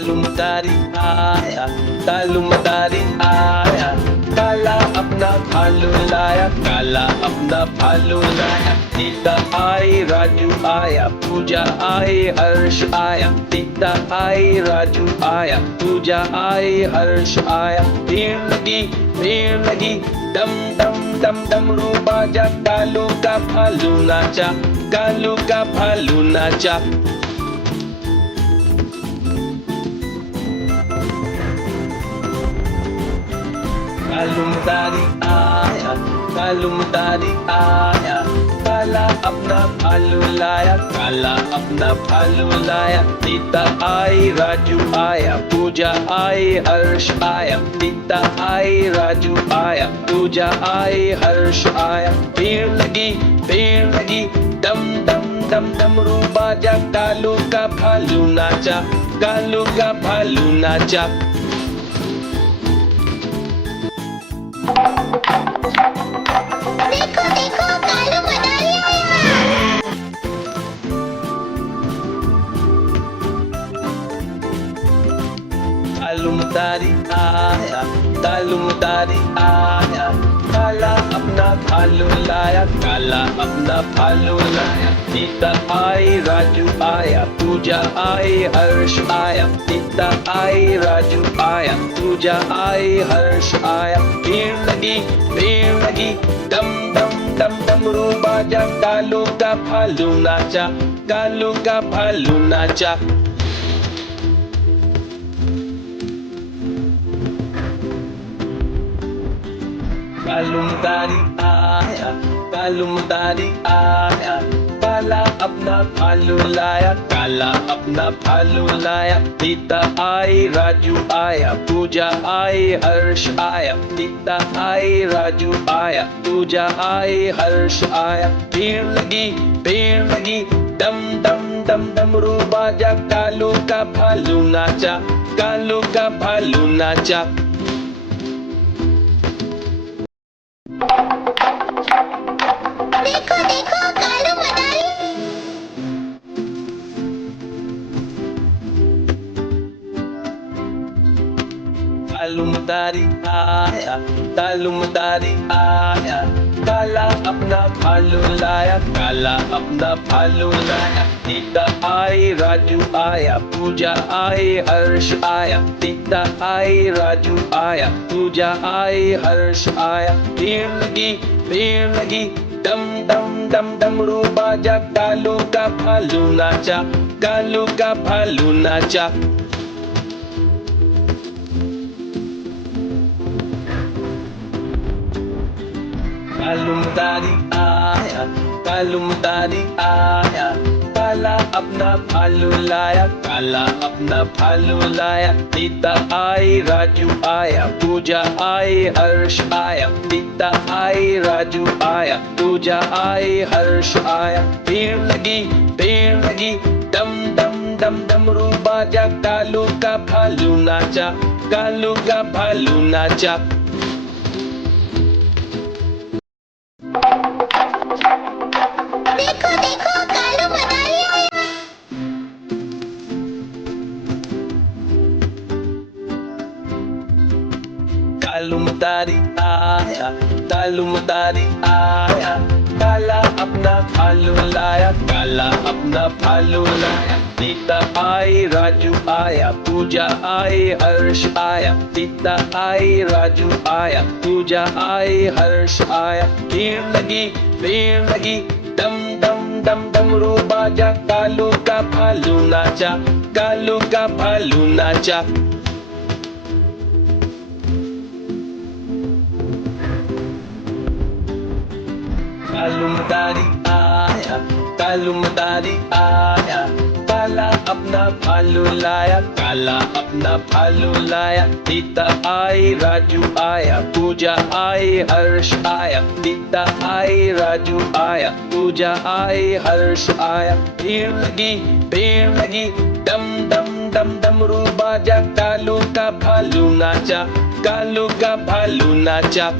मदारी आया, कालू मदारी आया, काला अपना भालू लाया, काला अपना भालू लाया। सीता आई राजू आया, पूजा आई हर्ष आया, सीता आई राजू आया, पूजा आई हर्ष आया। भीड़ लगी दम दम दम डमरू बाजा, कालू का भालू नाचा, कालू का भालू नाचा। कालू मदारी आया, कालू मदारी आया, काला अपना भालू लाया, काला अपना भालू लाया। सीता आई राजू आया, पूजा आई हर्ष आया, सीता आई राजू आया, पूजा आई हर्ष आया। भीड़ लगी दम दम दम डमरू बाजा, कालू का भालू नाचा, कालू का भालू नाचा। देखो देखो कालू मदारी आया। कालू मदारी आया, कालू मदारी आया, काला अपना भालू लाया, काला अपना भालू लाया। सीता आई राजू आया, पूजा आई हर्ष आया, सीता आई राजू आया, पूजा आई हर्ष आया। भीड़ लगी दम दम दम डमरू बाजा, कालू का भालू नाचा, कालू का भालू नाचा। कालू मदारी आया, कालू मदारी आया, काला अपना भालू लाया, काला अपना भालू लाया। सीता आई राजू आया, पूजा आई हर्ष आया, सीता आई राजू आया, पूजा आई हर्ष आया। भीड़ लगी दम दम दम डमरू बाजा, कालू का भालू नाचा, कालू का भालू नाचा। देखो देखो कालू मदारी। कालू मदारी आया, कालू मदारी आया, काला अपना भालू लाया, काला अपना भालू लाया। सीता आई राजू आया, पूजा आई हर्ष आया, सीता आई राजू आया, पूजा आई हर्ष आया। भीड़ लगी दम दम दम डमरू बाजा, कालू का भालू नाचा, कालू का भालू नाचा। कालू मदारी आया, कालू मदारी आया, काला अपना भालू लाया, काला अपना भालू लाया। सीता आई राजू आया, पूजा आई हर्ष आया, सीता आई राजू आया, पूजा आई हर्ष आया। भीड़ लगी दम दम दम डमरू बाजा, कालू का भालू नाचा, कालू का भालू नाचा। देखो देखो कालू मदारी आया। कालू मदारी आया, कालू मदारी आया, काला अपना भालू लाया, काला अपना भालू लाया। सीता आई राजू आया, पूजा आई हर्ष आया, सीता आई राजू आया, पूजा आई हर्ष आया। भीड़ लगी दम दम दम डमरू बाजा, कालू का भालू नाचा, कालू का भालू नाचा। कालू मदारी आया, कालू मदारी आया, काला अपना भालू लाया, काला अपना भालू लाया। सीता आई राजू आया, पूजा आई हर्ष आया, सीता आई राजू आया, पूजा आई हर्ष आया। भीड़ लगी दम दम दम डमरू बाजा, कालू का भालू नाचा, कालू का भालू नाचा।